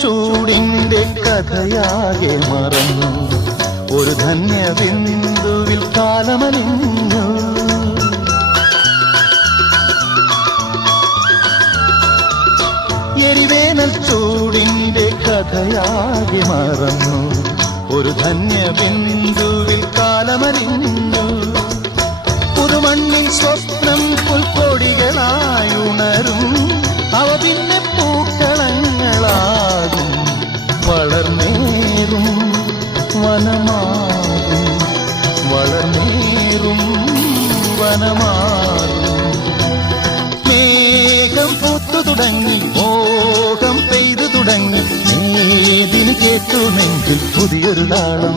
ചൂടിന്റെ കഥയാകെ മറന്നു ഒരു ധന്യ ബിന്ദുവിൽ കാലമലിഞ്ഞു എരിവേനൽ ചൂടിന്റെ കഥയാകെ മറന്നു ഒരു ധന്യ ബിന്ദുവിൽ കാലമലിഞ്ഞു പുതുമണ്ണിൽ സ്വപ്നം പുൽക്കൊടികളായുണരും അവ പിന്നെ പൂക്കളങ്ങളാകും വളർന്നേറും വനമാകും വളർന്നേറും വനമാകും മേഘം പൂത്തു തുടങ്ങി മോഹം പെയ്തു തുടങ്ങി ഏതിന് കേട്ടു നെഞ്ചിൽ പുതിയൊരു താളം